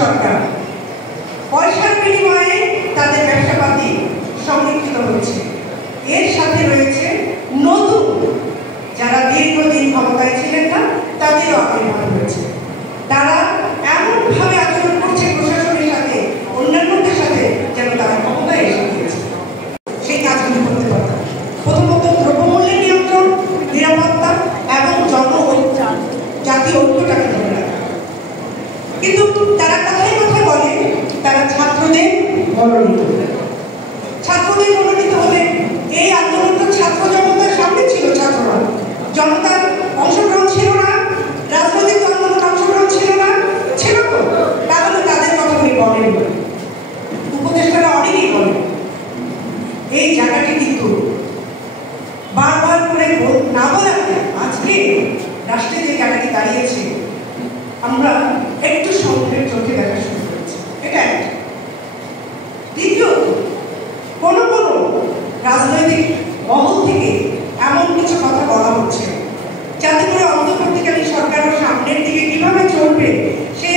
সরকার পয়সার বিনিময়ে তাদের ব্যবসাপাতি সংরক্ষিত হচ্ছে। এর সাথে রয়েছে নতুন যারা দীর্ঘদিন ক্ষমতায় ছিলেন না তাদেরও আবির্ভাব হয়েছে। তারা এমনভাবে আচরণ করছে প্রশাসনের সাথে, অন্যান্যদের সাথে, যেন তারা ক্ষমতায় এসে গিয়েছে। সেই কাজগুলি করতে পারত। প্রথমত দ্রব্যমূল্যের নিয়ন্ত্রণ, নিরাপত্তা এবং জাতীয় ঐক্যটাকে ধরে রাখা। কিন্তু তারা কথায় কথায় বলে তারা ছাত্রদের মনোনীত। ছাত্রদের মনোনীত হলে এই আন্দোলনটা ছাত্র জনতার সামনে ছিল। ছাত্ররা জনতার অংশগ্রহণ ছিল না, রাজনৈতিক আন্দোলন অংশগ্রহণ ছিল না, ছিল তো, তাহলে তাদের কথা উনি বলেন। উপদেষ্টারা অনেকেই বলেন। এই জায়গাটি কিন্তু বারবার করে না বলাতে আজকে রাষ্ট্রে যে জায়গাটি দাঁড়িয়েছে আমরা একটু সন্দেহের চোখে দেখা শুরু করেছি। এটা একটা। দ্বিতীয়ত, কোনো কোনো রাজনৈতিক মহল থেকে এমন কিছু কথা বলা হচ্ছে যাতে করে অন্তর্বর্তীকালীন সরকারের সামনের দিকে কিভাবে চলবে, সে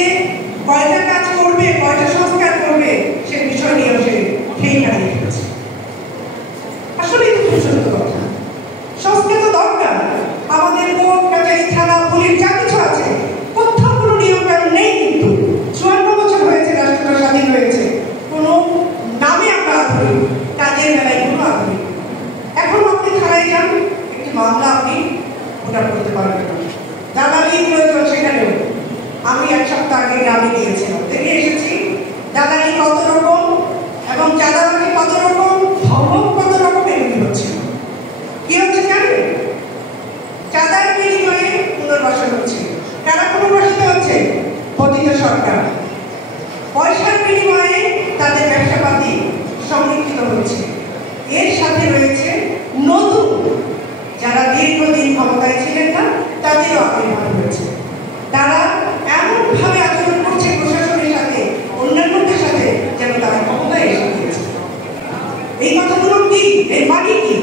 কয়টা কাজ করবে, কয়টা সংস্কার করবে, সে বিষয় নিয়ে সে খেয়ে হারিয়ে ফেলেছে। আসলে এটা খুব সত্য কথা। সংস্কার তো দরকার। আমাদের কোর্ট কাছারি থানা পুলিশ যা কিছু আছে কোথাও কোনো নিয়ম কানুন নেই। কিন্তু 54 বছর হয়েছে রাষ্ট্রটা স্বাধীন হয়েছে, কোনো নামে আমরা আধুনিক, কাজের বেলায় কোনো আধুনিক। এখন আপনি থানায় যান, একটি মামলা আপনি ভোটার করতে পারবেন না। দালালি প্রয়োজন সেখানেও। আমি 1 সপ্তাহ আগে গ্রামে গিয়েছিলাম, দেখে এসেছি দালালি কত রকম এবং চাঁদাবাজি কত রকম, ধমক কত রকম, এগুলি হচ্ছে। কি হচ্ছে জানেন? চাঁদার বিনিময়ে পুনর্বাসন হচ্ছে। কারা পুনর্বাসিত হচ্ছে? পতিত সরকার। পয়সার বিনিময়ে তাদের ব্যবসাপাতি সংরক্ষিত হচ্ছে। এর সাথে রয়েছে নতুন যারা দীর্ঘদিন ক্ষমতায় ছিলেন না তাদেরও আবির্ভাব হয়েছে। তারা এমনভাবে আচরণ করছে প্রশাসনের সাথে, অন্যান্যদের সাথে, যেন তারা ক্ষমতায় এসে গিয়েছে। এই কথাগুলো কি? এই মানে কি?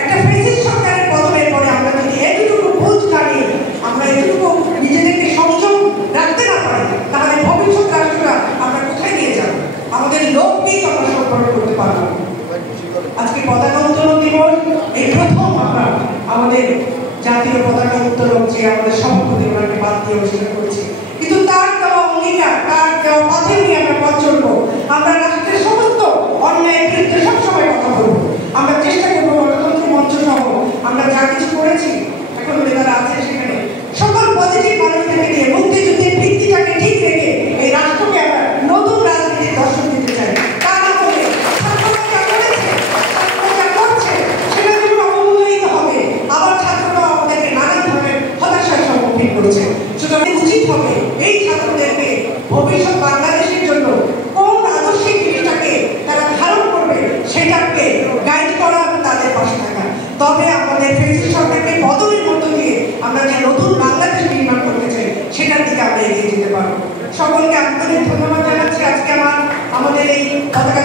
একটা ফ্যাসিস্ট সরকারের পতনের পরে আমরা যদি এতটুকু বুঝ দাঁড়িয়ে আমরা এতটুকু নিজেদেরকে সংযম রাখতে না পারি, তাহলে ভবিষ্যৎ রাষ্ট্রটা আমরা কোথায় নিয়ে যাব? আমাদের লোককেই আমরা সম্পর্ক করতে পারবো। আজকে পতাকা উত্তোলন দিবস, এই প্রথম আমরা আমাদের জাতীয় পতাকা উত্তোলন যে আমাদের সভাপতি ওনাকে বাদ দিয়ে অস্বীকার করেছি। কিন্তু তার দেওয়া অঙ্গীকার, তার দেওয়া পথে নিয়ে আমরা পথ চলবো। আমরা রাষ্ট্রের সমস্ত অন্যায়ের বিরুদ্ধে সবসময় কথা বলবো। আমরা চেষ্টা করবো গণতন্ত্র মঞ্চ সহ আমরা যা কিছু করেছি, এখন যারা আছে সেখানে সকল পজিটিভ মানুষদেরকে দিয়ে মুক্তিযুদ্ধের ভিত্তিটাকে ঠিক রেখে এই রাষ্ট্রকে আমরা নতুন রাজনীতির দর্শন দিতে চাই। তার উপরে ছাত্ররা যা করেছে, ছাত্ররা যা করছে, সেটা যেন অবমূল্যায়িত হবে। আবার ছাত্ররা আমাদেরকে নানান ধরনের হতাশার সম্মুখীন করছে। সুতরাং উচিত হবে এই ছাত্রদেরকে ভবিষ্যৎ বাংলাদেশের জন্য কোন আদর্শিক জিনিসটাকে তারা ধারণ করবে সেটাকে গাইড করা, তাদের পাশে থাকা। তবে আমাদের ফ্যাসিস্ট সরকারকে বদলের মধ্য দিয়ে আমরা যে নতুন বাংলাদেশ নির্মাণ করতে চাই সেটার দিকে আমরা এগিয়ে যেতে পারবো। সকলকে আন্তরিক ধন্যবাদ জানাচ্ছি। আজকে আমাদের এই পতাকা